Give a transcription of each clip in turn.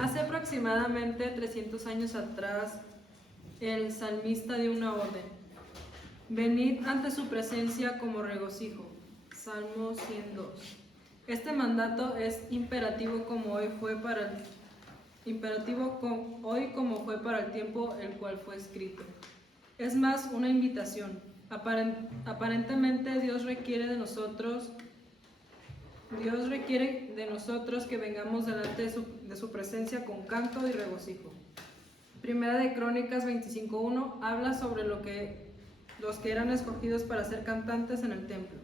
Hace aproximadamente 300 años atrás, el salmista dio una orden: venid ante su presencia como regocijo. Salmo 102. Este mandato es imperativo como hoy como fue para el tiempo el cual fue escrito. Es más una invitación. Aparentemente Dios requiere de nosotros que vengamos delante de su presencia con canto y regocijo. Primera de Crónicas 25:1 habla sobre los que eran escogidos para ser cantantes en el templo.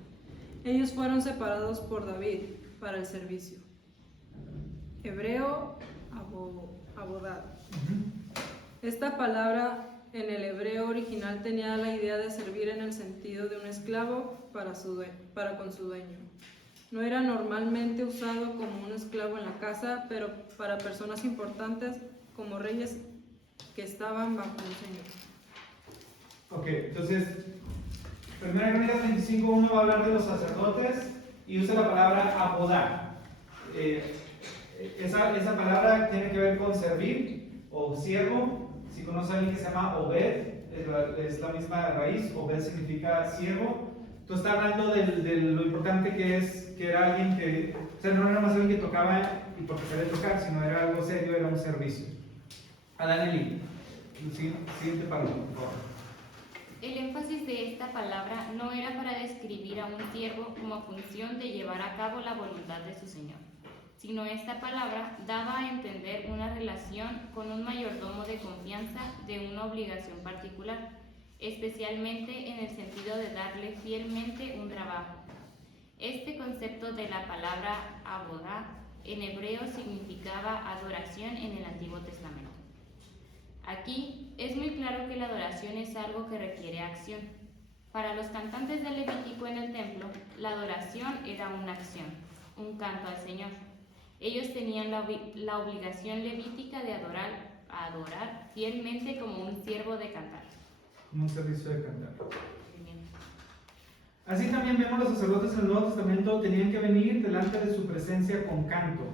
Ellos fueron separados por David para el servicio. Hebreo, abodad. Esta palabra en el hebreo original tenía la idea de servir en el sentido de un esclavo para con su dueño. No era normalmente usado como un esclavo en la casa, pero para personas importantes como reyes que estaban bajo un señor. Ok, entonces, 1 Crónicas 25:1 va a hablar de los sacerdotes y usa la palabra abodá. Esa palabra tiene que ver con servir o siervo. Si conoce a alguien que se llama Obed, es la misma raíz. Obed significa siervo. Entonces está hablando de lo importante que era alguien que, o sea, no era más alguien que tocaba y porque sabía tocar, sino era algo serio, era un servicio. Adán Eli, siguiente párrafo, por favor. El énfasis de esta palabra no era para describir a un siervo como función de llevar a cabo la voluntad de su señor, sino esta palabra daba a entender una relación con un mayordomo de confianza de una obligación particular, especialmente en el sentido de darle fielmente un trabajo. Este concepto de la palabra abodá en hebreo significaba adoración en el Antiguo Testamento. Aquí es muy claro que la adoración es algo que requiere acción. Para los cantantes del Levítico en el templo, la adoración era una acción, un canto al Señor. Ellos tenían la obligación levítica de adorar fielmente como un siervo de cantar. Como un servicio de cantar. Así también vemos los sacerdotes en el Nuevo Testamento tenían que venir delante de su presencia con canto.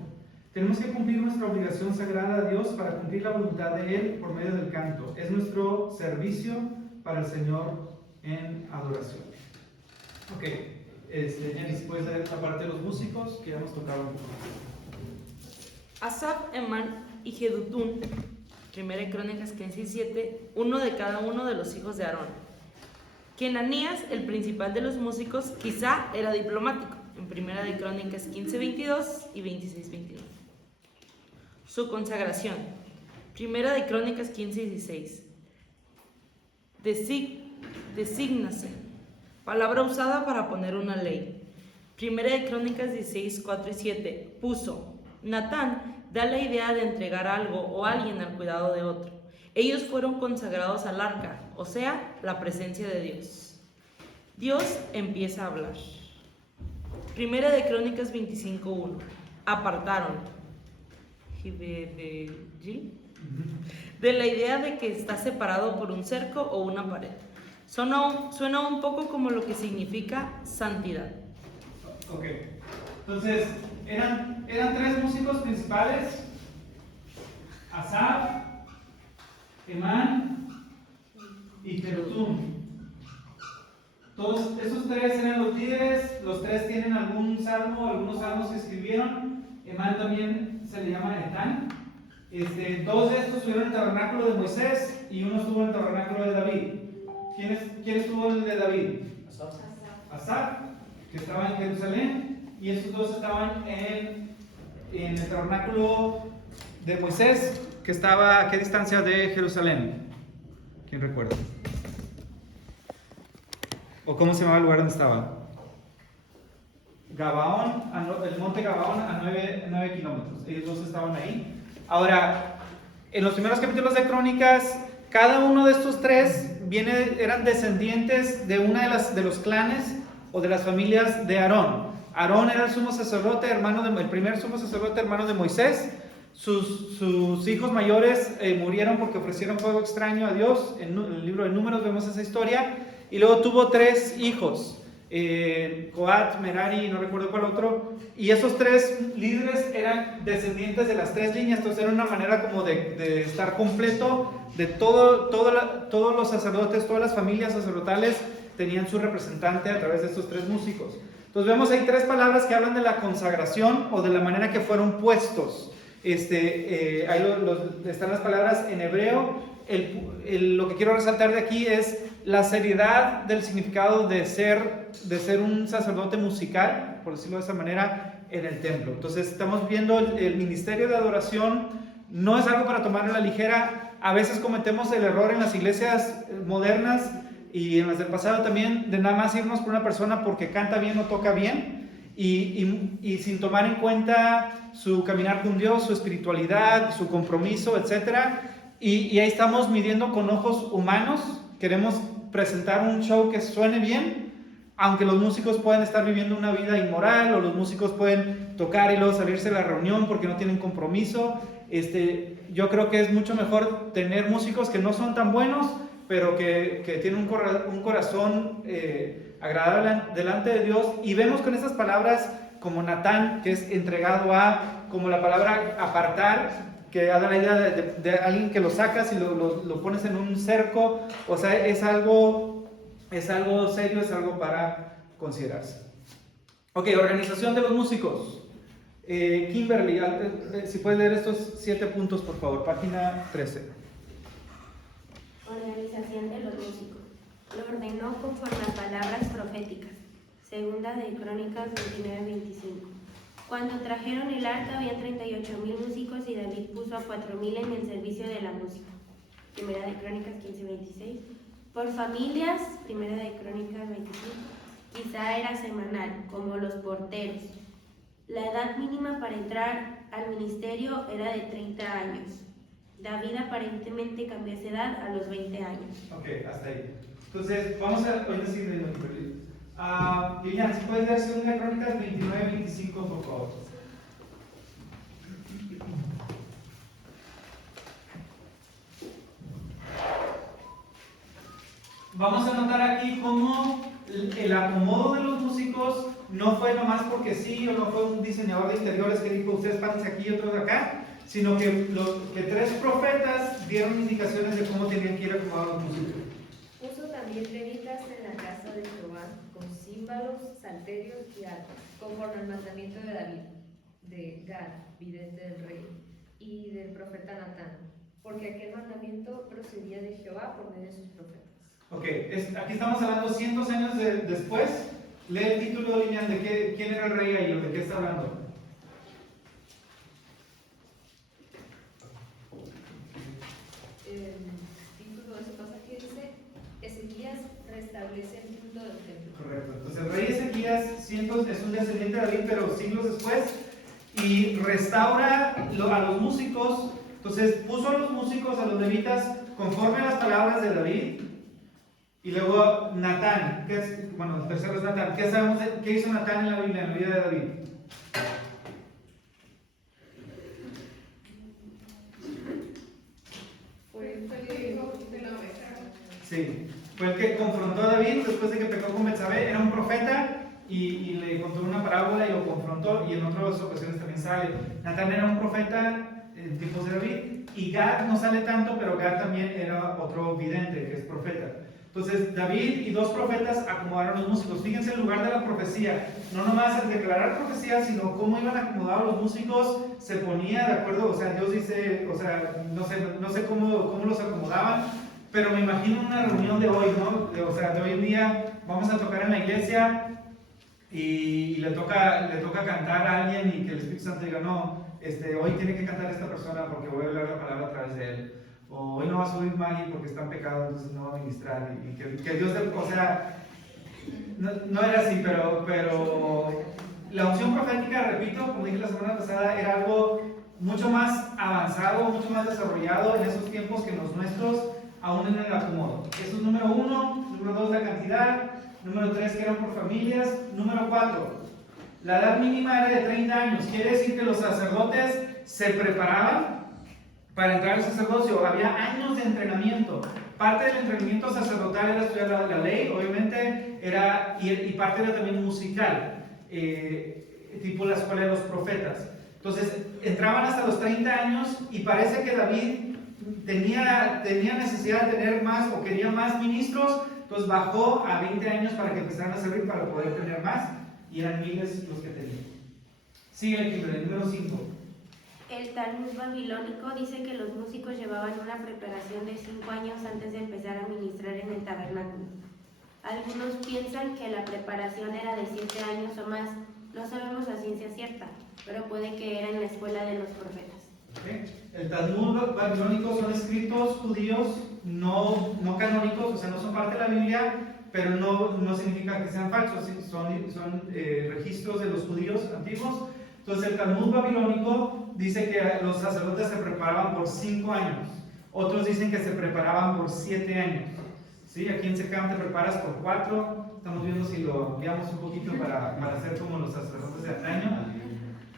Tenemos que cumplir nuestra obligación sagrada a Dios para cumplir la voluntad de Él por medio del canto. Es nuestro servicio para el Señor en adoración. Ok, Yanis, ¿puedes leer la parte de los músicos que ya hemos tocado un poco? Asaf, Emán y Jedutún, 1 Crónicas 15:7, uno de cada uno de los hijos de Aarón. Que Ananías, el principal de los músicos, quizá era diplomático, en 1 Crónicas 15:22 y 26:22. Su consagración, 1 Crónicas 15:16. Desígnase, palabra usada para poner una ley. 1 Crónicas 16:4 y 7. Puso. Natán da la idea de entregar algo o alguien al cuidado de otro. Ellos fueron consagrados al arca, o sea, la presencia de Dios. Dios empieza a hablar. 1 Crónicas 25:1. Apartaron de la idea de que está separado por un cerco o una pared. Suena un poco como lo que significa santidad. Ok, entonces eran tres músicos principales: Asaf, Emán y Jedutún. Todos esos tres eran los líderes. Los tres tienen algún salmo, algunos salmos que escribieron. Emán también se le llama Etán. Dos de estos estuvieron en el tabernáculo de Moisés y uno estuvo en el tabernáculo de David. ¿Quién estuvo en el de David? Asaf, que estaba en Jerusalén, y estos dos estaban en el tabernáculo de Moisés, que estaba a qué distancia de Jerusalén. ¿Quién recuerda? ¿O cómo se llamaba el lugar donde estaba? Gabaón, el monte Gabaón a 9 kilómetros. Ellos dos estaban ahí. Ahora, en los primeros capítulos de Crónicas, cada uno de estos tres eran descendientes de de los clanes o de las familias de Aarón. Aarón era el sumo sacerdote, el primer sumo sacerdote, hermano de Moisés. Sus hijos mayores murieron porque ofrecieron fuego extraño a Dios. En el libro de Números vemos esa historia. Y luego tuvo 3 hijos. Coat, Merari, no recuerdo cuál otro, y esos 3 líderes eran descendientes de las 3 líneas, entonces era una manera como de estar completo, de todos los sacerdotes, todas las familias sacerdotales tenían su representante a través de estos 3 músicos. Entonces vemos ahí 3 palabras que hablan de la consagración o de la manera que fueron puestos. Ahí están las palabras en hebreo. Lo que quiero resaltar de aquí es la seriedad del significado de ser un sacerdote musical, por decirlo de esa manera, en el templo. Entonces estamos viendo el ministerio de adoración, no es algo para tomar a la ligera. A veces cometemos el error en las iglesias modernas y en las del pasado también, de nada más irnos por una persona porque canta bien o toca bien, y sin tomar en cuenta su caminar con Dios, su espiritualidad, su compromiso, etc. Y ahí estamos midiendo con ojos humanos. Queremos presentar un show que suene bien, aunque los músicos pueden estar viviendo una vida inmoral, o los músicos pueden tocar y luego salirse de la reunión porque no tienen compromiso. Yo creo que es mucho mejor tener músicos que no son tan buenos, pero que tienen un corazón agradable delante de Dios. Y vemos con estas palabras como Natán, que es entregado a, como la palabra apartar, que da la idea de alguien que lo sacas y lo pones en un cerco. O sea, es algo serio, es algo para considerarse. Ok, organización de los músicos. Kimberly, si puedes leer estos 7 puntos, por favor, página 13. Organización de los músicos. Lo ordenó conforme a palabras proféticas. Segunda de Crónicas 29:25. Cuando trajeron el arca había 38,000 músicos y David puso a 4,000 en el servicio de la música. Primera de Crónicas 15:26. Por familias, Primera de Crónicas 25. Quizá era semanal, como los porteros. La edad mínima para entrar al ministerio era de 30 años. David aparentemente cambió esa edad a los 20 años. Ok, hasta ahí. Entonces, vamos a decir Lilian, si puedes dar Segunda Crónicas 29:25, por favor. Vamos a notar aquí cómo el acomodo de los músicos no fue nomás porque sí, o no fue un diseñador de interiores que dijo ustedes párense aquí y otros acá, sino que 3 profetas dieron indicaciones de cómo tenían que ir acomodados los músicos. Puso también levitas en la casa de Jehová, con címbalos, salterios y arpas, conforme al mandamiento de David, de Gad, vidente del rey, y del profeta Natán, porque aquel mandamiento procedía de Jehová por medio de sus profetas. Ok, aquí estamos hablando cientos de años después. Lee el título, Lilian, de quién era el rey ahí, o de qué está hablando. El título de ese pasaje dice: Ezequías restablece el culto del templo. Correcto. Entonces el rey Ezequías es un descendiente de David, pero siglos después, y restaura a los músicos. Entonces puso a los músicos, a los levitas, conforme a las palabras de David. Y luego Natán, el tercero es Natán. ¿Qué sabemos qué hizo Natán en la Biblia, en la vida de David? Fue el hijo de la oveja. Sí, fue el que confrontó a David después de que pecó con Betsabé. Era un profeta y le contó una parábola y lo confrontó, y en otras ocasiones también sale. Natán era un profeta en tiempos de David, y Gad no sale tanto, pero Gad también era otro vidente que es profeta. Entonces David y 2 profetas acomodaron los músicos. Fíjense el lugar de la profecía, no nomás el declarar profecía, sino cómo iban acomodados los músicos, se ponía de acuerdo. O sea, Dios dice, o sea, no sé cómo los acomodaban, pero me imagino una reunión de hoy, ¿no? O sea, de hoy en día vamos a tocar en la iglesia y le toca cantar a alguien, y que el Espíritu Santo diga, no, hoy tiene que cantar esta persona porque voy a hablar la palabra a través de él. O hoy no va a subir Maggie porque está en pecado, entonces no va a ministrar. Y que Dios, o sea, no era así, pero la unción profética, repito, como dije la semana pasada, era algo mucho más avanzado, mucho más desarrollado en esos tiempos que en los nuestros, aún en el acomodo. Eso es número 1. Número 2, la cantidad. Número 3, que eran por familias. Número 4, la edad mínima era de 30 años. Quiere decir que los sacerdotes se preparaban para entrar al sacerdocio. Había años de entrenamiento. Parte del entrenamiento sacerdotal era estudiar la ley, obviamente, y parte era también musical, tipo la escuela de los profetas. Entonces, entraban hasta los 30 años y parece que David tenía necesidad de tener más o quería más ministros, entonces bajó a 20 años para que empezaran a servir para poder tener más, y eran miles los que tenían. Sigue el número 5. El Talmud babilónico dice que los músicos llevaban una preparación de 5 años antes de empezar a ministrar en el tabernáculo. Algunos piensan que la preparación era de 7 años o más. No sabemos la ciencia cierta, pero puede que era en la escuela de los profetas. Okay. El Talmud babilónico son escritos judíos no canónicos, o sea, no son parte de la Biblia, pero no significa que sean falsos, son registros de los judíos antiguos. Entonces el Talmud babilónico dice que los sacerdotes se preparaban por 5 años, otros dicen que se preparaban por 7 años. ¿Sí? Aquí en SECAM te preparas por 4, estamos viendo si lo ampliamos un poquito para hacer como los sacerdotes de antaño.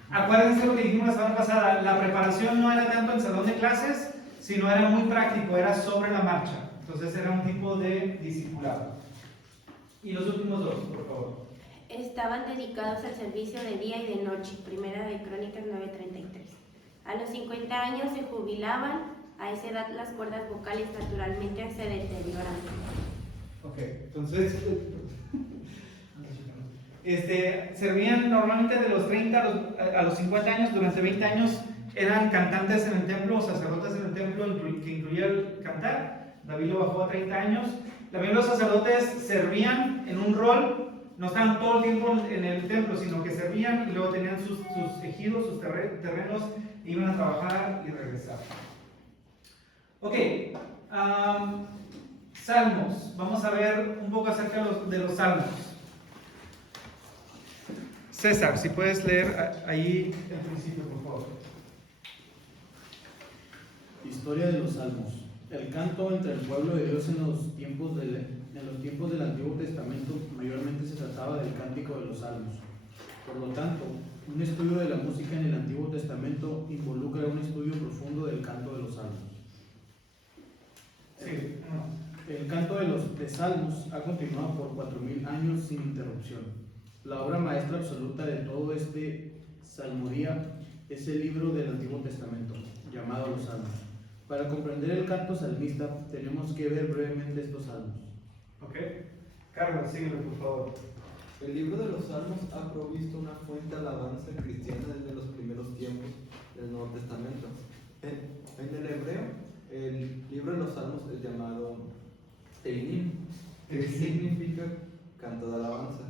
Acuérdense lo que dijimos la semana pasada, la preparación no era tanto en salón de clases, sino era muy práctico, era sobre la marcha. Entonces era un tipo de discipulado. Y los últimos 2, por favor. Estaban dedicados al servicio de día y de noche, Primera de Crónicas 9:33. A los 50 años se jubilaban, a esa edad las cuerdas vocales naturalmente se deterioran. Ok, entonces servían normalmente de los 30 a los 50 años, durante 20 años eran cantantes en el templo, o sacerdotes en el templo, que incluía el cantar. David lo bajó a 30 años. También los sacerdotes servían en un rol, no estaban todo el tiempo en el templo, sino que servían y luego tenían sus ejidos, sus terrenos, iban a trabajar y regresaban. Ok, salmos. Vamos a ver un poco acerca de los salmos. César, si puedes leer ahí el principio, por favor. Historia de los salmos. El canto entre el pueblo de Dios en los tiempos del Antiguo Testamento mayormente se trataba del cántico de los salmos. Por lo tanto, un estudio de la música en el Antiguo Testamento involucra un estudio profundo del canto de los salmos. Sí. El canto de salmos ha continuado por 4000 años sin interrupción. La obra maestra absoluta de todo este salmodia es el libro del Antiguo Testamento, llamado los Salmos. Para comprender el canto salmista, tenemos que ver brevemente estos salmos. Ok. Carlos, síguelo, por favor. El libro de los Salmos ha provisto una fuente de alabanza cristiana desde los primeros tiempos del Nuevo Testamento. En el hebreo, el libro de los Salmos es llamado Teilim, que significa canto de alabanza.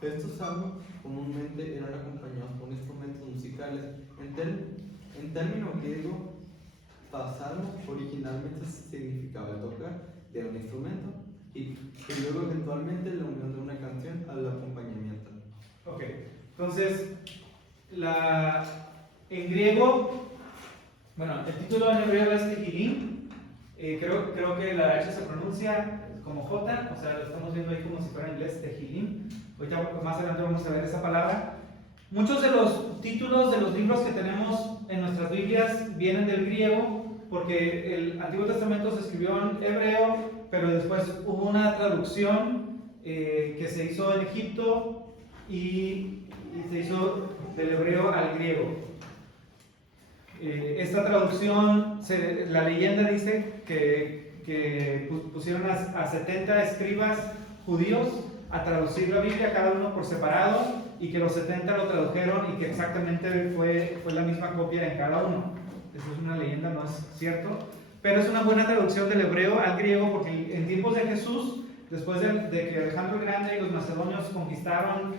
Estos salmos comúnmente eran acompañados por instrumentos musicales. En término griego, psalmo originalmente significaba el tocar de un instrumento y luego eventualmente la unión de una canción al acompañamiento. Ok, entonces, en griego, bueno, el título en hebreo es Tehilim. Creo que la H se pronuncia como J, o sea, lo estamos viendo ahí como si fuera en inglés, Tehilim. Ahorita más adelante vamos a ver esa palabra. Muchos de los títulos de los libros que tenemos en nuestras Biblias vienen del griego, porque el Antiguo Testamento se escribió en hebreo, pero después hubo una traducción que se hizo en Egipto y se hizo del hebreo al griego. Esta traducción, la leyenda dice que pusieron a 70 escribas judíos a traducir la Biblia, cada uno por separado, y que los 70 lo tradujeron y que exactamente fue la misma copia en cada uno. Eso es una leyenda, no es cierto, pero es una buena traducción del hebreo al griego, porque en tiempos de Jesús, después de que Alejandro el Grande y los macedonios conquistaron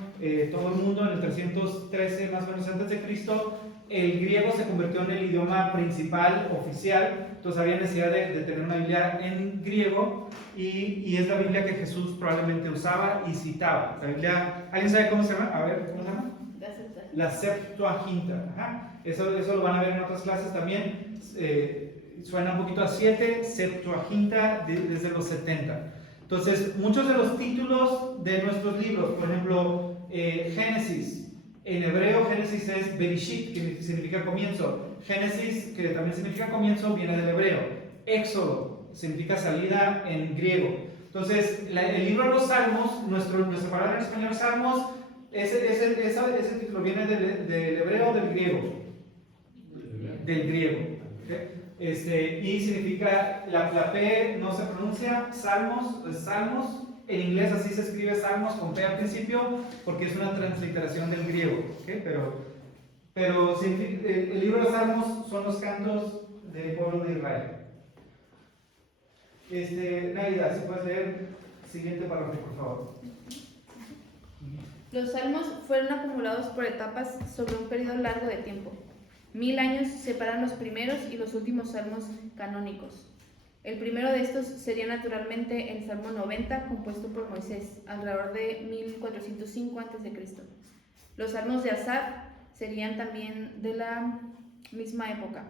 todo el mundo en el 313 más o menos antes de Cristo, el griego se convirtió en el idioma principal, oficial, entonces había necesidad de tener una Biblia en griego, y es la Biblia que Jesús probablemente usaba y citaba. La Biblia, ¿alguien sabe cómo se llama? A ver, ¿cómo se llama? La Septuaginta. Ajá. Eso lo van a ver en otras clases también. Suena un poquito a 7, Septuaginta desde los 70. Entonces, muchos de los títulos de nuestros libros, por ejemplo, Génesis, en hebreo Génesis es Bereshit, que significa comienzo. Génesis, que también significa comienzo, viene del hebreo. Éxodo significa salida en griego. Entonces, el libro de los Salmos, nuestra palabra en español Salmos, ese título viene del hebreo o del griego. Del griego. ¿Okay? Y significa, la P no se pronuncia, salmos, en inglés así se escribe salmos con P al principio, porque es una transliteración del griego, ¿okay? Pero el libro de los Salmos son los cantos del pueblo de Israel. Navidad, si puedes leer el siguiente párrafo, por favor. Los salmos fueron acumulados por etapas sobre un periodo largo de tiempo. 1000 años separan los primeros y los últimos salmos canónicos. El primero de estos sería naturalmente el Salmo 90, compuesto por Moisés, alrededor de 1405 a.C. Los salmos de Asaf serían también de la misma época.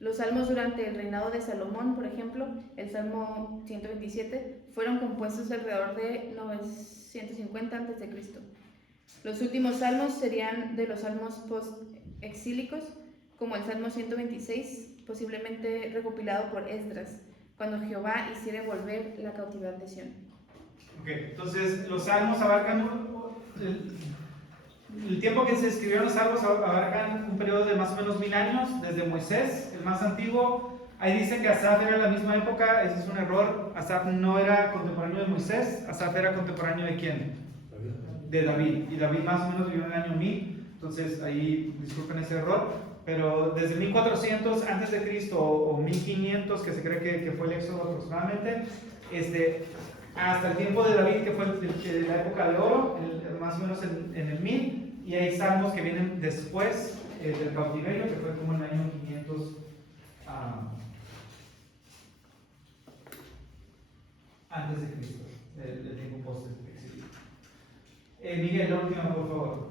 Los salmos durante el reinado de Salomón, por ejemplo, el Salmo 127, fueron compuestos alrededor de 950 a.C. Los últimos salmos serían de los salmos post-exílicos, como el Salmo 126, posiblemente recopilado por Esdras, cuando Jehová hiciera volver la cautividad de Sión. Ok, entonces los salmos abarcan, el tiempo que se escribieron los salmos abarcan un periodo de más o menos 1000 años, desde Moisés, el más antiguo. Ahí dice que Asaf era la misma época, ese es un error. Asaf no era contemporáneo de Moisés, Asaf era contemporáneo de ¿quién? De David, y David más o menos vivió en el año 1000, entonces ahí disculpen ese error. Pero desde 1400 antes de Cristo o 1500, que se cree que fue el Éxodo aproximadamente, hasta el tiempo de David, que fue la época de oro, más o menos en el 1000, y hay salmos que vienen después del cautiverio, que fue como en el año 500 antes de Cristo, del tiempo post-exilio. Miguel, la última, por favor.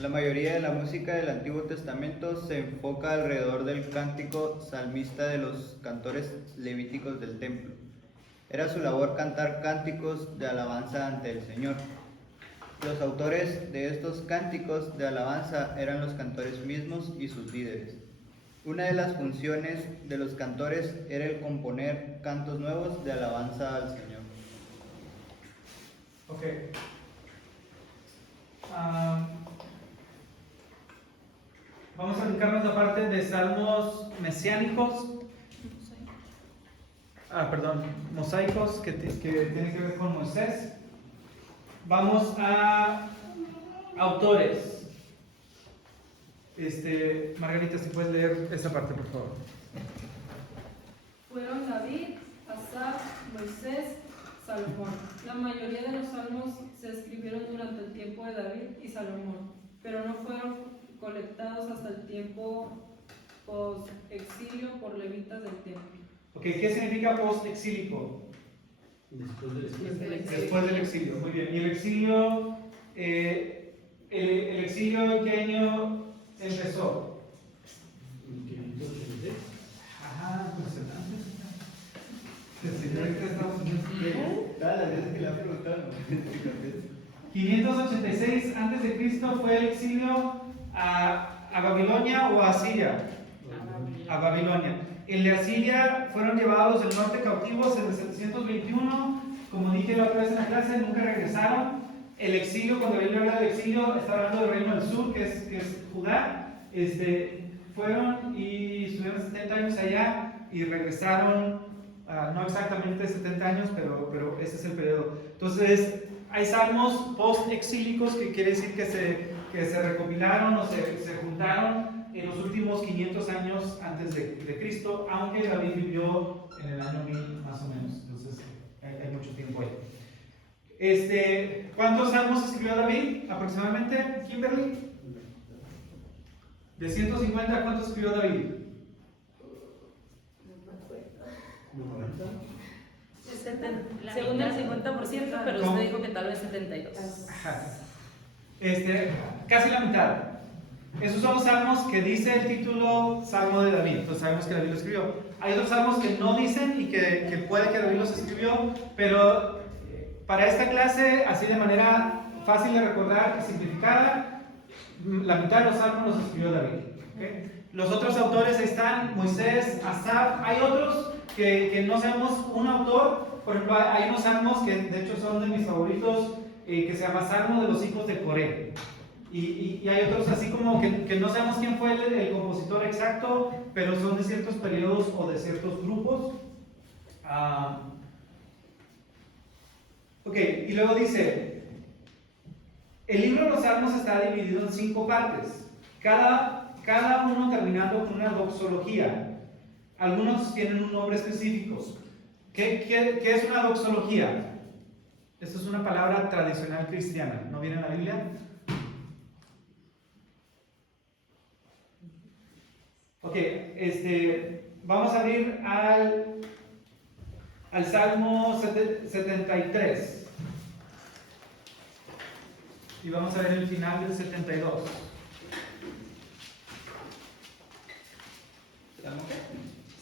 La mayoría de la música del Antiguo Testamento se enfoca alrededor del cántico salmista de los cantores levíticos del templo. Era su labor cantar cánticos de alabanza ante el Señor. Los autores de estos cánticos de alabanza eran los cantores mismos y sus líderes. Una de las funciones de los cantores era el componer cantos nuevos de alabanza al Señor. Ok. Vamos a dedicarnos a la parte de salmos mesiánicos, mosaicos, que tienen que ver con Moisés. Vamos a autores. Margarita, si puedes leer esa parte, por favor. Fueron David, Asaf, Moisés, Salomón. La mayoría de los salmos se escribieron durante el tiempo de David y Salomón, pero no fueron colectados hasta el tiempo post-exilio por levitas del templo. Ok, ¿qué significa post-exílico? Después del exilio. Después del exilio, muy bien. ¿Y el exilio, el exilio en qué año empezó? 586. Ajá, pues antes. Todas las veces que le han preguntado, 586 antes de Cristo fue el exilio a Babilonia o a Asiria. A Babilonia. En la Asiria fueron llevados del norte cautivos en el 721. Como dije la otra vez en la clase, nunca regresaron. El exilio, cuando la Biblia habla de exilio, está hablando del reino del sur, que es Judá. Fueron y estuvieron 70 años allá y regresaron, no exactamente 70 años, pero ese es el periodo. Entonces, hay salmos post-exílicos, que quiere decir que se recopilaron o se juntaron en los últimos 500 años antes de Cristo, aunque David vivió en el año 1000 más o menos. Entonces, hay mucho tiempo ahí. ¿Cuántos salmos escribió David aproximadamente, Kimberly? De 150, ¿cuántos escribió David? Según el 50%, pero usted dijo que tal vez 72. Ajá. Casi la mitad. Esos son los salmos que dice el título Salmo de David. Entonces sabemos que David lo escribió. Hay otros salmos que no dicen y que puede que David los escribió, pero para esta clase, así de manera fácil de recordar y simplificada, la mitad de los salmos los escribió David. ¿Okay? Los otros autores ahí están, Moisés, Asaf, hay otros que no sabemos un autor, por ejemplo, hay unos salmos que de hecho son de mis favoritos, que se llama Salmo de los hijos de Coré. Y hay otros así como que no sabemos quién fue el compositor exacto, pero son de ciertos periodos o de ciertos grupos. Ok, y luego dice, el libro de los Salmos está dividido en 5 partes, cada uno terminando con una doxología. Algunos tienen un nombre específico. ¿Qué es una doxología? Esto es una palabra tradicional cristiana, ¿no viene en la Biblia? Ok, vamos a abrir al Salmo 73 y vamos a ver el final del 72. ¿Salmo qué?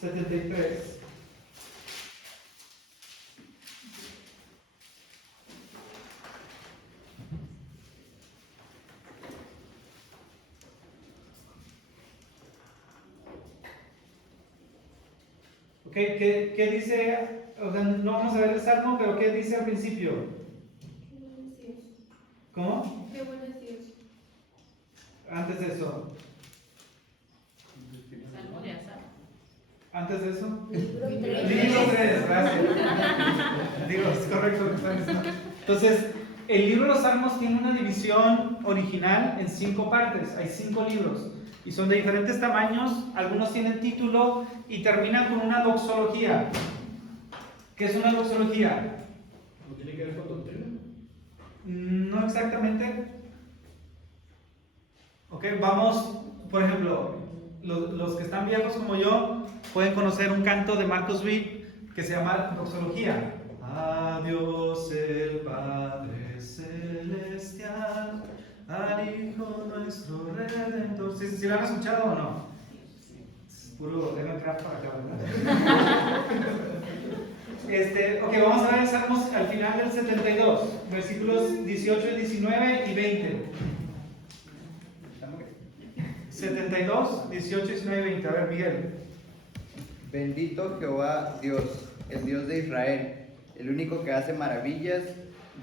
73. ¿Qué dice? O sea, no vamos a ver el salmo, pero ¿qué dice al principio? Qué bueno es Dios. ¿Cómo? Qué bueno es Dios. Antes de eso. Salmo de Asaf. ¿Antes de eso? Libro Libro 3, gracias. Digo, es correcto lo que están diciendo. Entonces, el libro de los Salmos tiene una división original en 5 partes. Hay 5 libros y son de diferentes tamaños. Algunos tienen título y terminan con una doxología. ¿Qué es una doxología? ¿No tiene que ver con doctrina? No exactamente. Ok, vamos, por ejemplo, los que están viejos como yo pueden conocer un canto de Marcos Witt que se llama doxología. A Dios el Padre Celestial, al Hijo nuestro Redentor. ¿Sí lo han escuchado o no? Es puro Evan Craft para acá, ¿verdad? Ok, vamos a ver el Salmos al final del 72, versículos 18, 19 y 20. 72, 18, 19 y 20. A ver, Miguel. Bendito Jehová Dios, el Dios de Israel, el único que hace maravillas.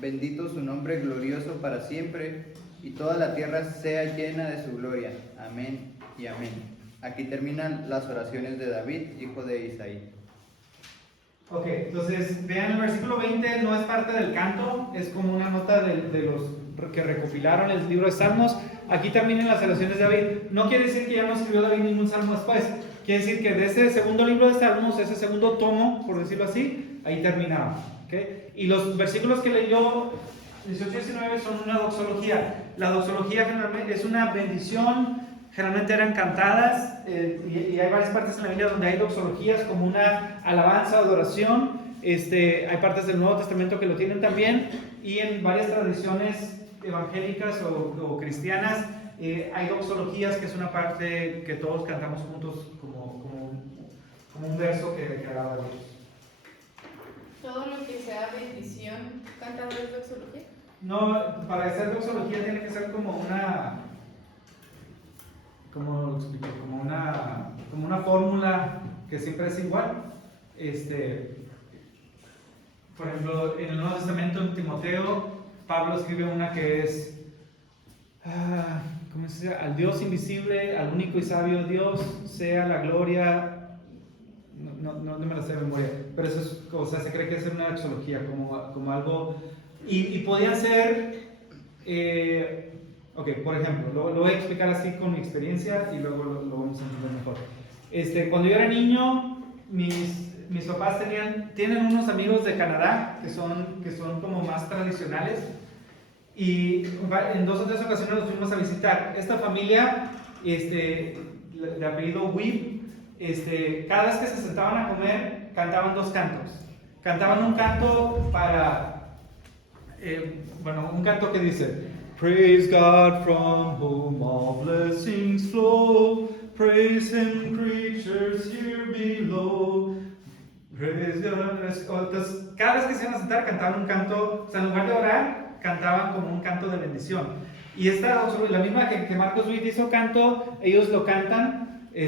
Bendito su nombre glorioso para siempre, y toda la tierra sea llena de su gloria. Amén y amén. Aquí terminan las oraciones de David, hijo de Isaí. Ok, entonces vean el versículo 20, no es parte del canto, es como una nota de los que recopilaron el libro de Salmos. Aquí terminan las oraciones de David. No quiere decir que ya no escribió David ningún salmo después, quiere decir que de ese segundo libro de Salmos, ese segundo tomo, por decirlo así, ahí terminaba. ¿Okay? Y los versículos que leyó 18 y 19 son una doxología. La doxología generalmente es una bendición, generalmente eran cantadas, y hay varias partes en la Biblia donde hay doxologías como una alabanza o adoración. Hay partes del Nuevo Testamento que lo tienen también, y en varias tradiciones evangélicas o cristianas hay doxologías, que es una parte que todos cantamos juntos como un verso que alaba a Dios. Todo lo que sea bendición, ¿canta es doxología? No, para hacer doxología tiene que ser como una, ¿cómo lo explico? Como una fórmula que siempre es igual. Por ejemplo, en el Nuevo Testamento, en Timoteo, Pablo escribe una que es, ¿cómo se dice? Al Dios invisible, al único y sabio Dios, sea la gloria. No me la sé de memoria, pero eso es, o sea, se cree que es una doxología, como algo, y podían ser, ok, por ejemplo, lo voy a explicar así con mi experiencia y luego lo vamos a entender mejor. Cuando yo era niño, mis papás tienen unos amigos de Canadá que son como más tradicionales, y en 2 o 3 ocasiones los fuimos a visitar. Esta familia, de apellido Wibb, cada vez que se sentaban a comer, cantaban 2 cantos. Cantaban un canto un canto que dice: Praise God from whom all blessings flow, praise Him creatures here below, praise God. Entonces, cada vez que se iban a sentar, cantaban un canto, o sea, en lugar de orar, cantaban como un canto de bendición. Y la misma que Marcos Witt hizo canto, ellos lo cantan. que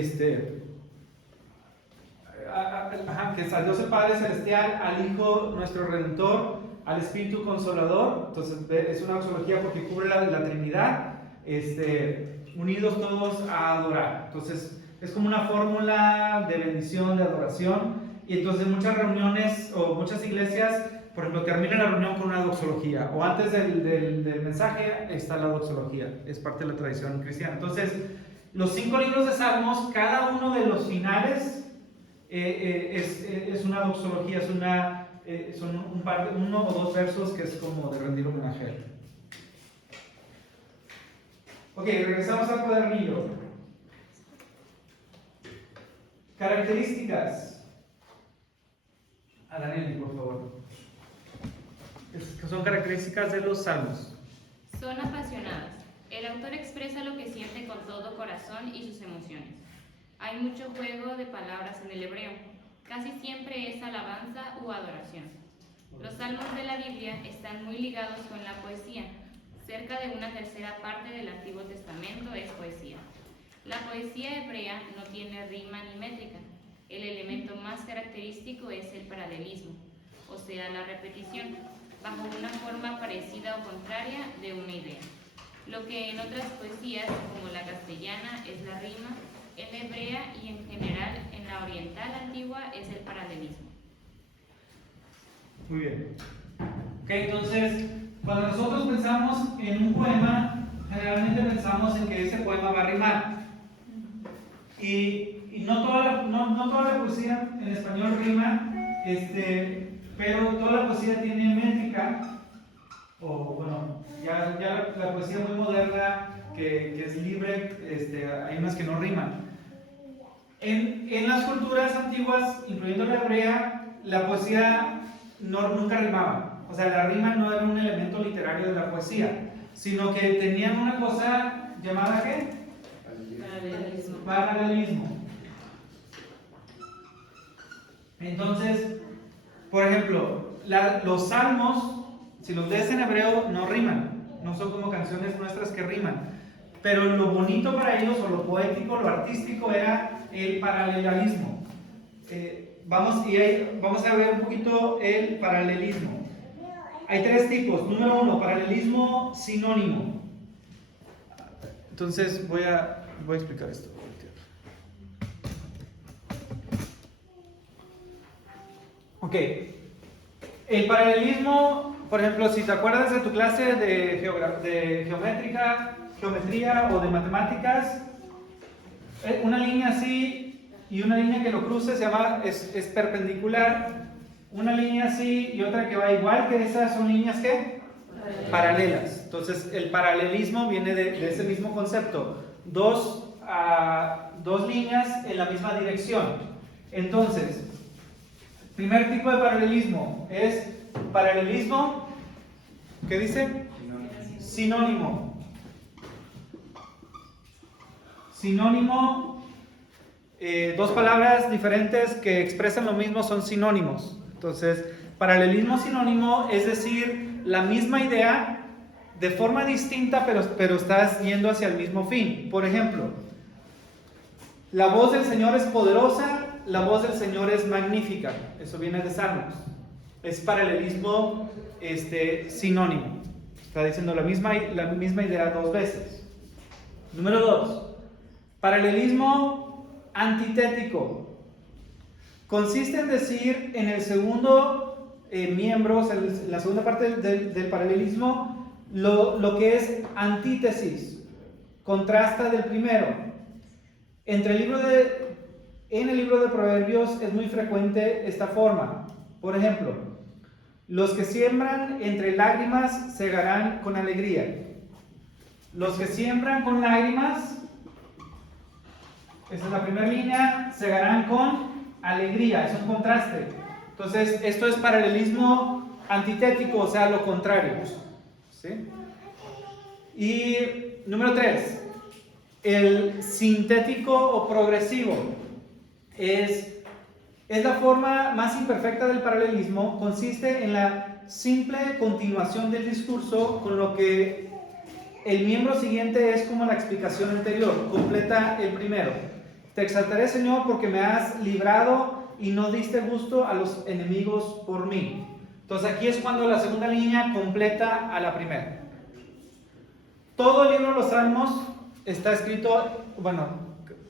es al Dios el Padre Celestial, al Hijo nuestro Redentor, al Espíritu Consolador. Entonces es una doxología porque cubre la Trinidad, unidos todos a adorar. Entonces es como una fórmula de bendición, de adoración. Y entonces muchas reuniones o muchas iglesias, por ejemplo, terminan la reunión con una doxología, o antes del mensaje está la doxología, es parte de la tradición cristiana. Entonces, los 5 libros de Salmos, cada uno de los finales es una doxología, son uno o dos versos que es como de rendir homenaje. Ok, regresamos al cuadernillo. Características. A Daniel, por favor. Son características de los salmos. Son apasionadas. El autor expresa lo que siente con todo corazón y sus emociones. Hay mucho juego de palabras en el hebreo. Casi siempre es alabanza u adoración. Los salmos de la Biblia están muy ligados con la poesía. Cerca de una tercera parte del Antiguo Testamento es poesía. La poesía hebrea no tiene rima ni métrica. El elemento más característico es el paralelismo, o sea, la repetición, bajo una forma parecida o contraria de una idea. Lo que en otras poesías, como la castellana, es la rima, en la hebrea y en general en la oriental antigua es el paralelismo. Muy bien. Ok, entonces, cuando nosotros pensamos en un poema, generalmente pensamos en que ese poema va a rimar. Y no toda la poesía en español rima, pero toda la poesía tiene métrica, o bueno, ya la poesía muy moderna, que es libre, hay unas que no riman. En las culturas antiguas, incluyendo la hebrea, la poesía nunca rimaba. O sea, la rima no era un elemento literario de la poesía, sino que tenían una cosa llamada ¿qué? Paralelismo. Entonces, por ejemplo, los salmos, si los lees en hebreo, no riman, no son como canciones nuestras que riman, pero lo bonito para ellos, o lo poético, lo artístico, era el paralelismo. Vamos a ver un poquito el paralelismo. Hay 3 tipos. Número 1, paralelismo sinónimo. Entonces voy a explicar esto. Ok, el paralelismo, por ejemplo, si te acuerdas de tu clase de geometría o de matemáticas, una línea así y una línea que lo cruce es perpendicular. Una línea así y otra que va igual que esas son líneas ¿qué? Paralelas. Entonces el paralelismo viene de ese mismo concepto. Dos líneas en la misma dirección. Entonces, primer tipo de paralelismo es paralelismo, ¿qué dice? Sinónimo. Sinónimo, 2 palabras diferentes que expresan lo mismo son sinónimos. Entonces, paralelismo sinónimo es decir, la misma idea de forma distinta, pero estás yendo hacia el mismo fin. Por ejemplo, la voz del Señor es poderosa, la voz del Señor es magnífica. Eso viene de Salmos. Es paralelismo sinónimo. Está diciendo la misma idea 2 veces. Número 2. Paralelismo antitético. Consiste en decir en el segundo miembro, en la segunda parte del paralelismo, lo que es antítesis, contrasta del primero. En el libro de Proverbios es muy frecuente esta forma. Por ejemplo, los que siembran entre lágrimas segarán con alegría. Los que siembran con lágrimas, esa es la primera línea, segarán con alegría, es un contraste. Entonces, esto es paralelismo antitético, o sea, lo contrario. ¿Sí? Y número 3, el sintético o progresivo es la forma más imperfecta del paralelismo. Consiste en la simple continuación del discurso, con lo que el miembro siguiente es como la explicación anterior, completa el primero. Te exaltaré, Señor, porque me has librado y no diste gusto a los enemigos por mí. Entonces aquí es cuando la segunda línea completa a la primera. Todo el libro de los Salmos está escrito, bueno,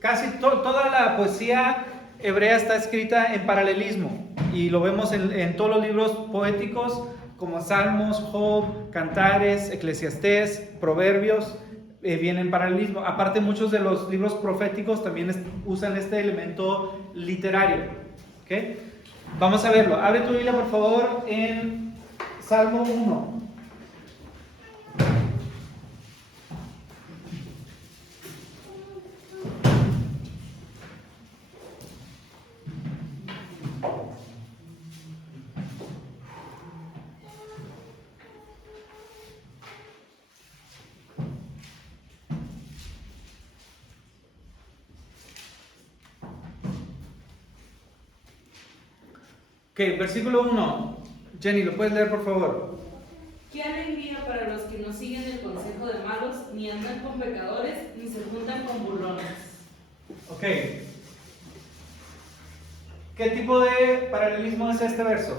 casi toda la poesía hebrea está escrita en paralelismo. Y lo vemos en todos los libros poéticos como Salmos, Job, Cantares, Eclesiastés, Proverbios, vienen en paralelismo. Aparte, muchos de los libros proféticos también usan este elemento literario. ¿Okay? Vamos a verlo. Abre tu Biblia, por favor, en Salmo 1. Ok, versículo 1. Jenny, ¿lo puedes leer, por favor? Qué alegría para los que no siguen el consejo de malos, ni andan con pecadores, ni se juntan con burlones. Ok. ¿Qué tipo de paralelismo es este verso?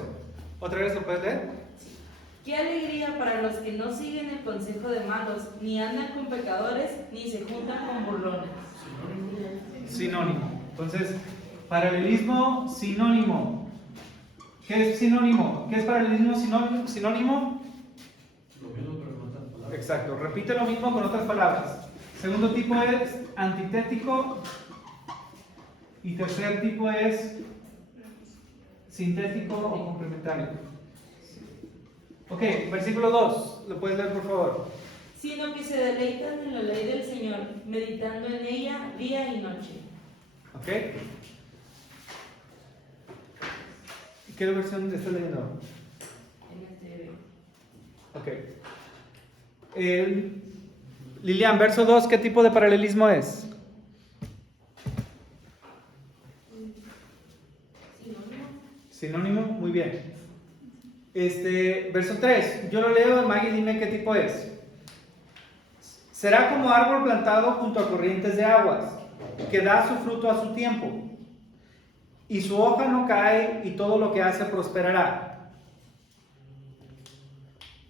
¿Otra vez lo puedes leer? Qué alegría para los que no siguen el consejo de malos, ni andan con pecadores, ni se juntan con burlones. Sinónimo. Entonces, paralelismo, sinónimo. ¿Qué es sinónimo? ¿Qué es paralelismo sinónimo? Lo mismo pero con otras palabras. Exacto, repite lo mismo con otras palabras. Segundo tipo es antitético. Y tercer tipo es sintético o complementario. Ok, versículo 2. ¿Lo puedes leer, por favor? Sino que se deleitan en la ley del Señor, meditando en ella día y noche. Ok. ¿Qué versión estás leyendo? Ok. Lilian, verso 2, ¿qué tipo de paralelismo es? Sinónimo, muy bien. Verso 3, yo lo leo, Maggie, dime qué tipo es. Será como árbol plantado junto a corrientes de aguas, que da su fruto a su tiempo, y su hoja no cae, y todo lo que hace prosperará.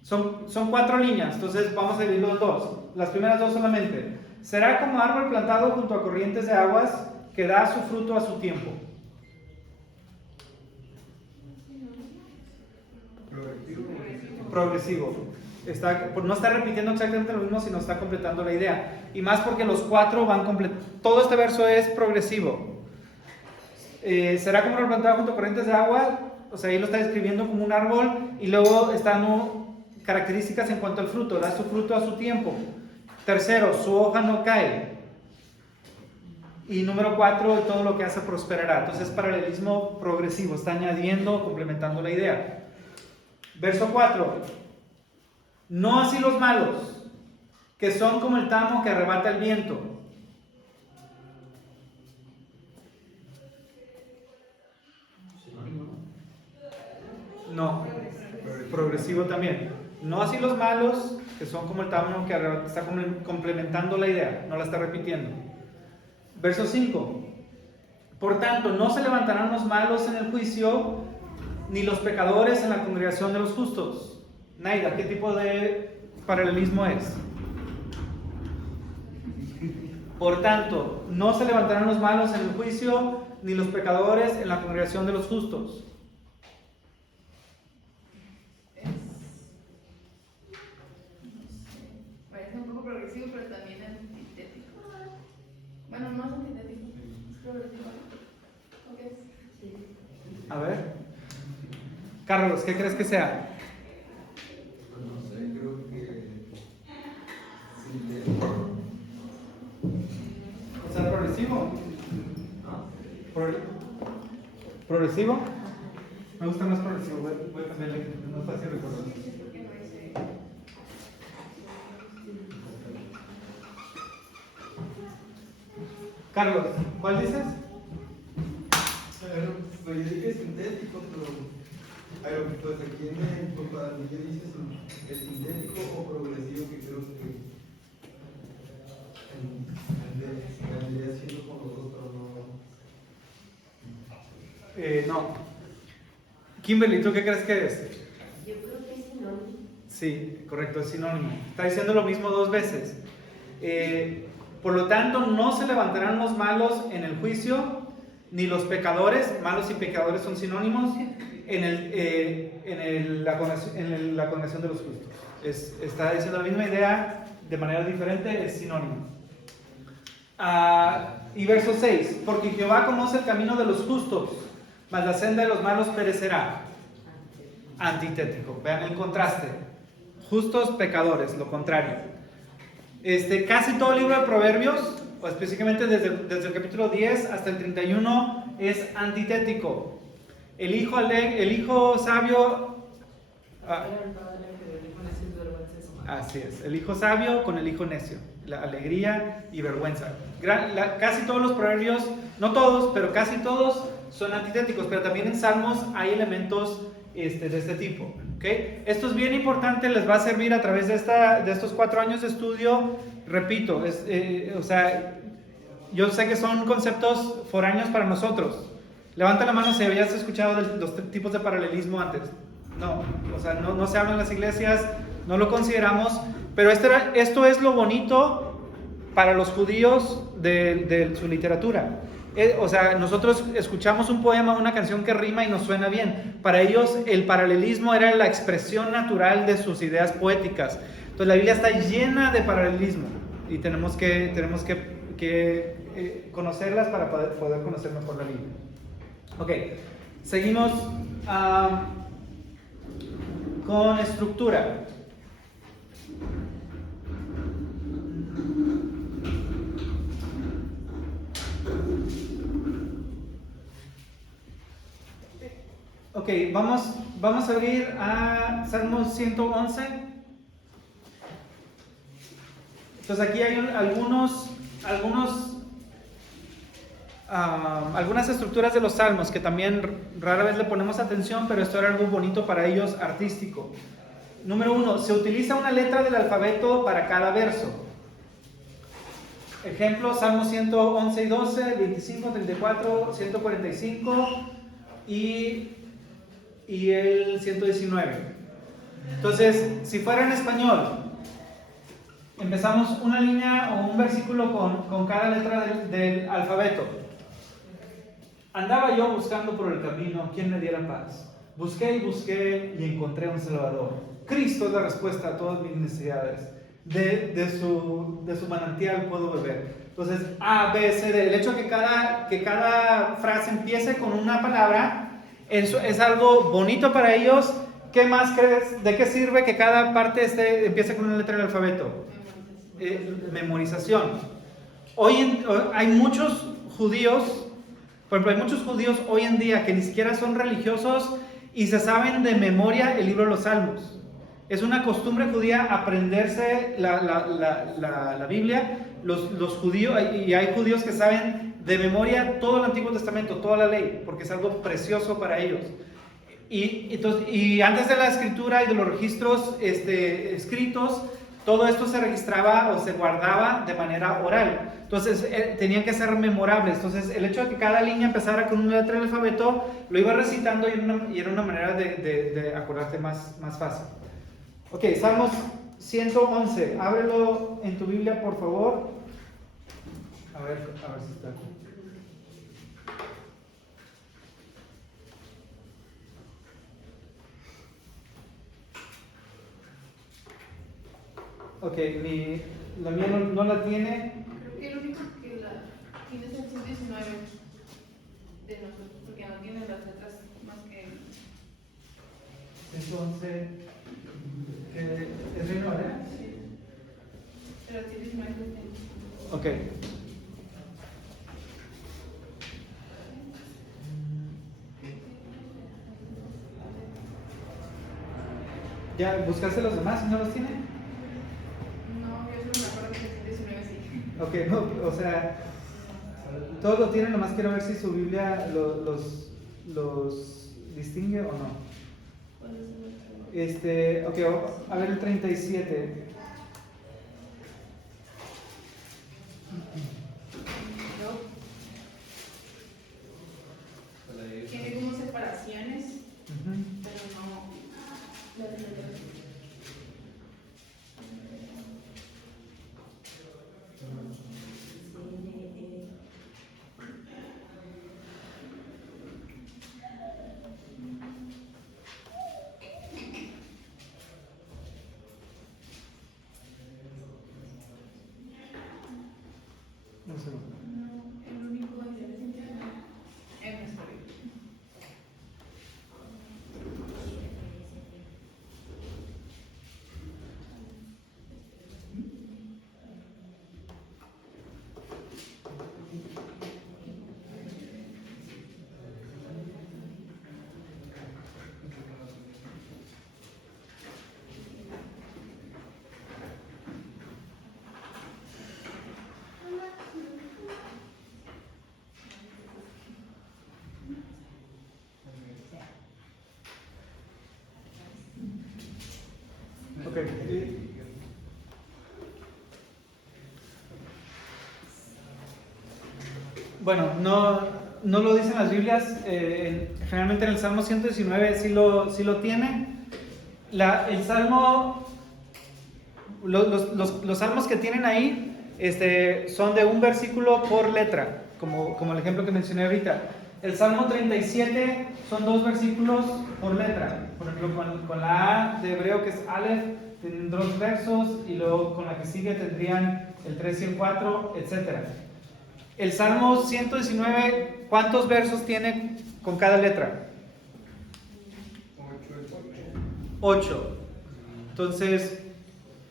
Son 4 líneas, entonces vamos a dividirlo en 2. Las primeras 2 solamente. Será como árbol plantado junto a corrientes de aguas, que da su fruto a su tiempo. Progresivo. No está repitiendo exactamente lo mismo, sino está completando la idea. Y más porque los 4 van completando. Todo este verso es progresivo. Será como árbol plantado junto a corrientes de agua. O sea, ahí lo está describiendo como un árbol. Y luego están características en cuanto al fruto. Da su fruto a su tiempo. Tercero, su hoja no cae. Y número 4, todo lo que hace prosperará. Entonces, paralelismo progresivo. Está añadiendo, complementando la idea. Verso 4. No así los malos, que son como el tamo que arrebata el viento. No, progresivo también. No así los malos, que son como el tamo que arrebata, está complementando la idea, no la está repitiendo. Verso 5. Por tanto, no se levantarán los malos en el juicio, ni los pecadores en la congregación de los justos. Naida, ¿qué tipo de paralelismo es? Por tanto, no se levantarán los malos en el juicio, ni los pecadores en la congregación de los justos. Parece un poco progresivo, pero también antitético. Bueno, no es antitético, es progresivo. ¿O qué es? A ver. Carlos, ¿qué crees que sea? No sé, creo que sintético. O sea, progresivo. ¿No? ¿Progresivo? Me gusta más progresivo, voy a cambiarle, no es fácil recordar. Carlos, ¿cuál dices? Pues yo dije sintético, pero pues aquí en el cuadernillo dice el sintético o progresivo, que creo que vendría siendo con los dos, pero no. No. Kimberly, ¿tú qué crees que es? Yo creo que es sinónimo. Sí, correcto, es sinónimo. Está diciendo lo mismo dos veces. Por lo tanto, no se levantarán los malos en el juicio, ni los pecadores. Malos y pecadores son sinónimos en la congregación de los justos. Está diciendo la misma idea de manera diferente, es sinónimo. Y verso 6, porque Jehová conoce el camino de los justos, mas la senda de los malos perecerá. Antitético, vean el contraste. Justos, pecadores, lo contrario. Casi todo el libro de Proverbios, o específicamente desde el capítulo 10 hasta el 31, es antitético. El hijo sabio... Así es, el hijo sabio con el hijo necio, la alegría y vergüenza. Casi todos los proverbios, no todos, pero casi todos son antitéticos, pero también en Salmos hay elementos de este tipo. ¿Okay? Esto es bien importante, les va a servir a través de estos 4 años de estudio. Repito, yo sé que son conceptos foráneos para nosotros. Levanta la mano si habías escuchado de los tipos de paralelismo antes. No, no se habla en las iglesias, no lo consideramos, pero esto es lo bonito para los judíos de su literatura. Nosotros escuchamos un poema, una canción que rima y nos suena bien. Para ellos el paralelismo era la expresión natural de sus ideas poéticas. Entonces la Biblia está llena de paralelismo y tenemos que conocerlas para poder conocer mejor la Biblia. Ok, seguimos con estructura. Ok, vamos a abrir a Salmos 111. Entonces aquí hay algunas estructuras de los salmos que también rara vez le ponemos atención, pero esto era algo bonito para ellos, artístico. Número 1, se utiliza una letra del alfabeto para cada verso. Ejemplo, Salmos 111 y 12, 25, 34, 145 y el 119. Entonces, si fuera en español, empezamos una línea o un versículo con cada letra del alfabeto. Andaba yo buscando por el camino quien me diera paz. Busqué y busqué y encontré un Salvador. Cristo es la respuesta a todas mis necesidades. De su manantial puedo beber. Entonces, A, B, C, D. El hecho de que cada frase empiece con una palabra es algo bonito para ellos. ¿Qué más crees? ¿De qué sirve que cada parte empiece con una letra del alfabeto? Memorización. Hay muchos judíos, por ejemplo, hay muchos judíos hoy en día que ni siquiera son religiosos y se saben de memoria el libro de los Salmos. Es una costumbre judía aprenderse la Biblia. Los judíos, y hay judíos que saben de memoria todo el Antiguo Testamento, toda la ley, porque es algo precioso para ellos. Y antes de la escritura y de los registros escritos, todo esto se registraba o se guardaba de manera oral. Entonces tenían que ser memorables. Entonces el hecho de que cada línea empezara con una letra del alfabeto, lo iba recitando y era una manera de acordarte más fácil. Ok, Salmos 111. Ábrelo en tu Biblia, por favor. A ver si está aquí. Ok, la mía no la tiene. Creo que el único que la tiene es el 119 de nosotros, porque no tiene las letras más que... 111. ¿Es Reina Valera? Sí. Pero el 119 lo tiene. Ok. ¿Ya buscaste los demás y no los tiene? No, yo solo me acuerdo que el 119 sí. Ok, no, o sea, todos lo tienen, nomás quiero ver si su Biblia los distingue o no. Ok, a ver el 37. tiene como separaciones, Ujú. pero no. Un segundo. El único en nuestra Biblia. Ok. Bueno, no lo dicen las Biblias, generalmente en el Salmo 119 sí lo tiene. El Salmo, los salmos que tienen ahí son de un versículo por letra, como el ejemplo que mencioné ahorita. El Salmo 37 son 2 versículos por letra. Por ejemplo, con la A de hebreo, que es Aleph, tienen 2 versos, y luego con la que sigue tendrían el 3 y el 4, etc. El Salmo 119, ¿cuántos versos tiene con cada letra? 8. Entonces,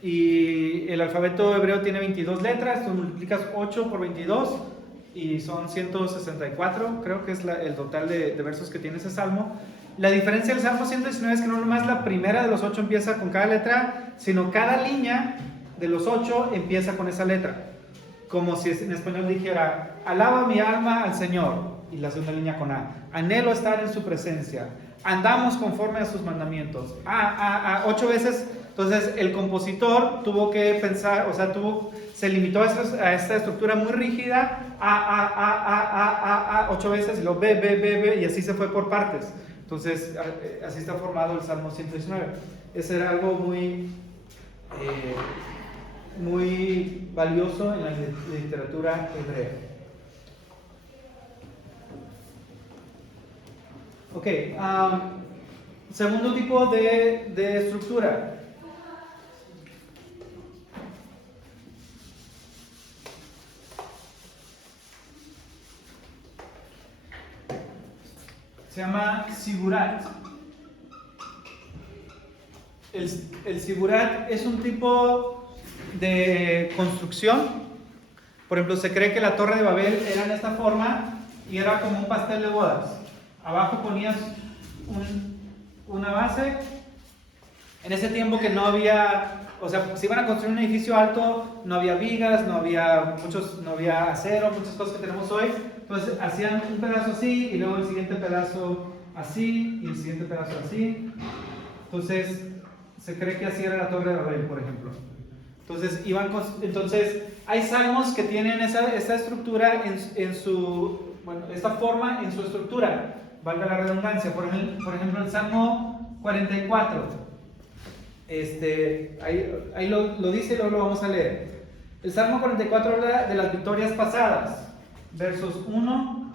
y el alfabeto hebreo tiene 22 letras, tú multiplicas 8 por 22 y son 164, creo que es el total de versos que tiene ese salmo. La diferencia del Salmo 119 es que no nomás la primera de los 8 empieza con cada letra, sino cada línea de los 8 empieza con esa letra. Como si en español dijera, alaba mi alma al Señor, y la segunda línea con A. Anhelo estar en su presencia. Andamos conforme a sus mandamientos. 8 veces. Entonces el compositor tuvo que pensar, o sea, se limitó a esta estructura muy rígida, 8 veces, y luego B, y así se fue por partes. Entonces, así está formado el Salmo 119. Ese era algo muy valioso en la literatura hebrea. Ok, segundo tipo de estructura. Se llama sigurat. El sigurat es un tipo de construcción. Por ejemplo, se cree que la Torre de Babel era en esta forma y era como un pastel de bodas. Abajo ponías una base. En ese tiempo que no había, o sea, si iban a construir un edificio alto, no había vigas, no había acero, muchas cosas que tenemos hoy. Entonces hacían un pedazo así y luego el siguiente pedazo así y el siguiente pedazo así. Entonces se cree que así era la Torre de Babel, por ejemplo. Entonces hay salmos que tienen esta estructura esta forma en su estructura, valga la redundancia. Por ejemplo, el Salmo 44. Ahí lo dice y luego lo vamos a leer. El Salmo 44 habla de las victorias pasadas, versos 1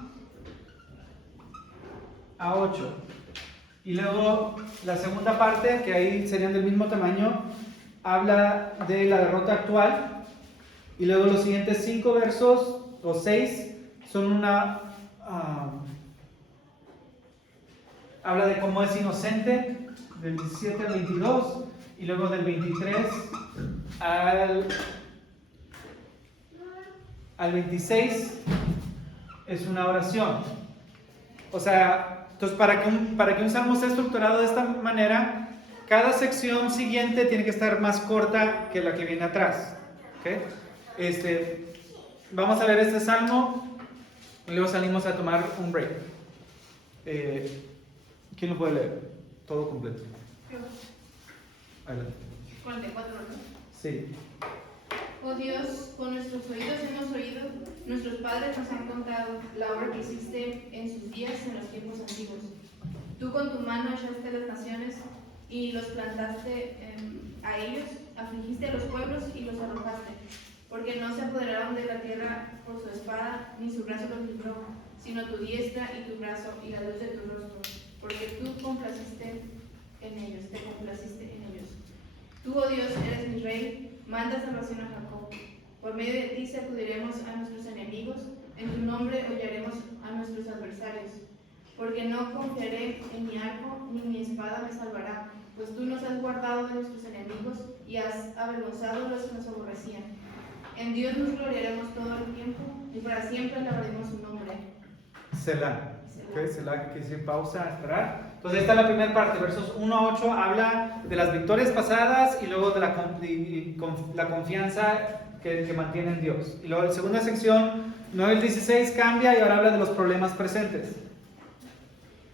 a 8. Y luego la segunda parte, que ahí serían del mismo tamaño, habla de la derrota actual. Y luego los siguientes 5 versos, o 6, son habla de cómo es inocente, del 17 al 22, y luego del 23 al 26 es una oración. O sea, entonces para que un salmo esté estructurado de esta manera, cada sección siguiente tiene que estar más corta que la que viene atrás. ¿Okay? Vamos a leer este salmo y luego salimos a tomar un break. ¿Quién lo puede leer? Todo completo. Adelante. 44, ¿no? Sí. Oh Dios, con nuestros oídos hemos oído, nuestros padres nos han contado la obra que hiciste en sus días, en los tiempos ofensivos. Tú con tu mano echaste las naciones y los plantaste a ellos, afligiste a los pueblos y los arrojaste, porque no se apoderaron de la tierra por su espada, ni su brazo los libró, sino tu diestra y tu brazo y la luz de tu rostro, porque tú te complaciste en ellos. Tú, oh Dios, eres mi rey, mandas salvación a Jacob. Por medio de ti sacudiremos a nuestros enemigos, en tu nombre hollaremos a nuestros adversarios. Porque no confiaré en mi arco, ni mi espada me salvará, pues tú nos has guardado de nuestros enemigos y has avergonzado a los que nos aborrecían. En Dios nos gloriaremos todo el tiempo y para siempre alabaremos su nombre. Selah. Okay, Selah, que quiere decir pausa, esperar. Entonces esta es la primera parte, versos 1 a 8 habla de las victorias pasadas y luego de la confianza que mantiene en Dios. Y luego la segunda sección, 9 al 16, cambia y ahora habla de los problemas presentes.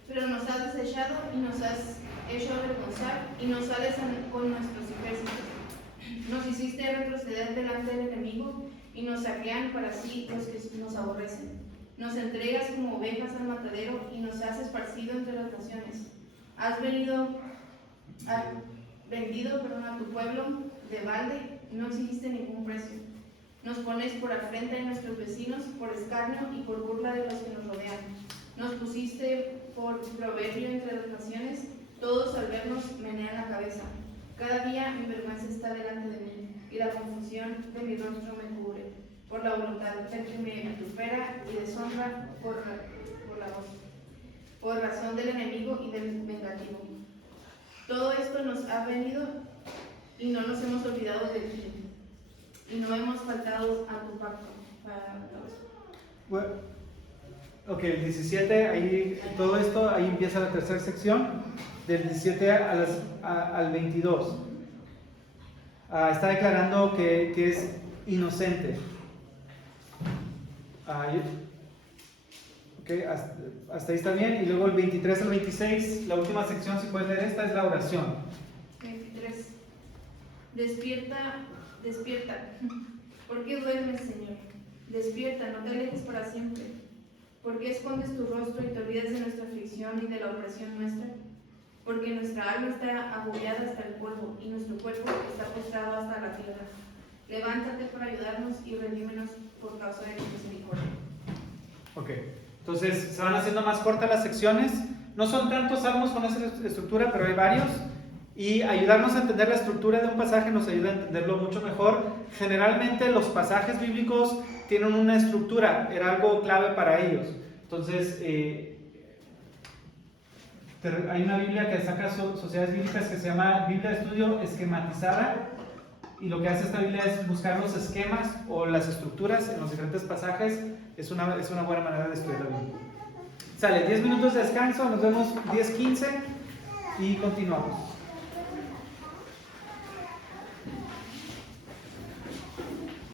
Pero nos has desechado y nos has hecho avergonzar y nos sales con nuestros ejércitos. Nos hiciste retroceder delante del enemigo y nos saquean para sí los que nos aborrecen. Nos entregas como ovejas al matadero y nos has esparcido entre las naciones. Has vendido a tu pueblo de balde y no exigiste ningún precio. Nos pones por afrenta en nuestros vecinos, por escarnio y por burla de los que nos rodean. Nos pusiste por proverbio entre las naciones, todos al vernos menean la cabeza. Cada día mi vergüenza está delante de mí y la confusión de mi rostro me cubre. Por la voluntad del que me vitupera y deshonra por la voz, por razón del enemigo y del vengativo. Todo esto nos ha venido y no nos hemos olvidado de ti, y no hemos faltado a tu pacto. Bueno, ok, el 17, ahí todo esto, ahí empieza la tercera sección, del 17 al 22. Está declarando que es inocente. Okay, hasta ahí está bien. Y luego el 23 al 26, la última sección, si puedes leer esta, es la oración. 23. Despierta. ¿Por qué duermes, Señor? Despierta, no te alejes para siempre. ¿Por qué escondes tu rostro y te olvidas de nuestra aflicción y de la opresión nuestra? Porque nuestra alma está agobiada hasta el polvo y nuestro cuerpo está postrado hasta la tierra. Levántate para ayudarnos y redímenos por causa de tu misericordia. Ok, entonces se van haciendo más cortas las secciones. No son tantos salmos con esa estructura, pero hay varios. Y ayudarnos a entender la estructura de un pasaje nos ayuda a entenderlo mucho mejor. Generalmente los pasajes bíblicos tienen una estructura, era algo clave para ellos. Entonces, hay una Biblia que saca sociedades bíblicas que se llama Biblia de Estudio Esquematizada. Y lo que hace esta Biblia es buscar los esquemas o las estructuras en los diferentes pasajes. Es una buena manera de estudiar la Biblia. Sale, 10 minutos de descanso, nos vemos 10:15 y continuamos.